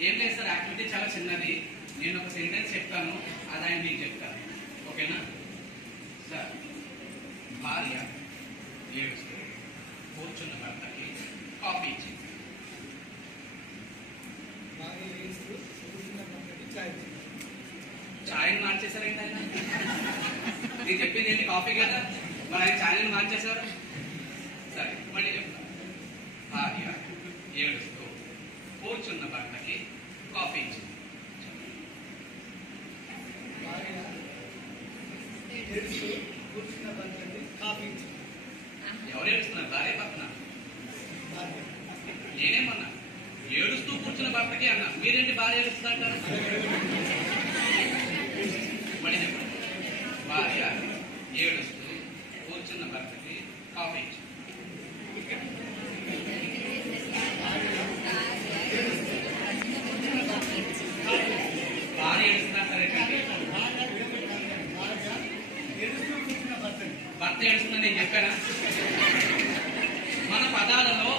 ఏం లేదు sir activity చాలా చిన్నది. నేను ఒక సెంటెన్స్ చెప్తాను అది ఆయన మీకు చెప్తాను ఓకేనా? సార్ భార్య ఏడుస్తూ కూర్చున్న భర్తకి కాఫీ ఇచ్చింది బాగా వేస్తూ కూర్చున్న పక్కకి చాయ్ ఇచ్చింది. ఛాయ్ మార్చేశారు ఏంటి ఆయన? నేను చెప్పింది ఏంటి కాఫీ కదా? మరి ఆయన ఛాయని మార్చేశారు? సరే మళ్ళీ చెప్తాను భార్య ఏడుస్తూ కూర్చున్న భర్తకి కాఫీ ఇచ్చింది. ఎవరు ఏడుస్తున్నారు? భార్య భార్య నేనేమన్నా ఏడుస్తూ కూర్చున్న భర్తకి అన్నా. మీరేంటి భార్య ఏడుస్తుందంటారు? మళ్ళీ చెప్పండి. భార్య ఏడుస్తూ కూర్చున్న భర్తకి కాఫీ ఇచ్చింది భార్య ఏడుస్తున్నారు సరే భార్య భార్య ఏడుస్తూ కూర్చున్న పక్కకి భర్త ఏడుస్తుందని నేను చెప్పానా? మన పదాలలో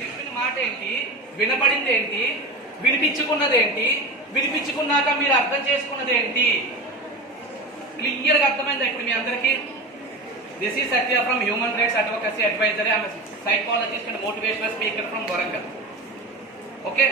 చెప్పిన మాట ఏంటి? వినపడింది ఏంటి? వినిపించుకున్నది ఏంటి వినిపించుకున్నాక మీరు అర్థం చేసుకున్నది ఏంటి క్లియర్గా అర్థమైందా ఇప్పుడు మీ అందరికీ? This is Satya from human rights advocacy advisory ఆమె psychologist and motivational speaker from Warangal okay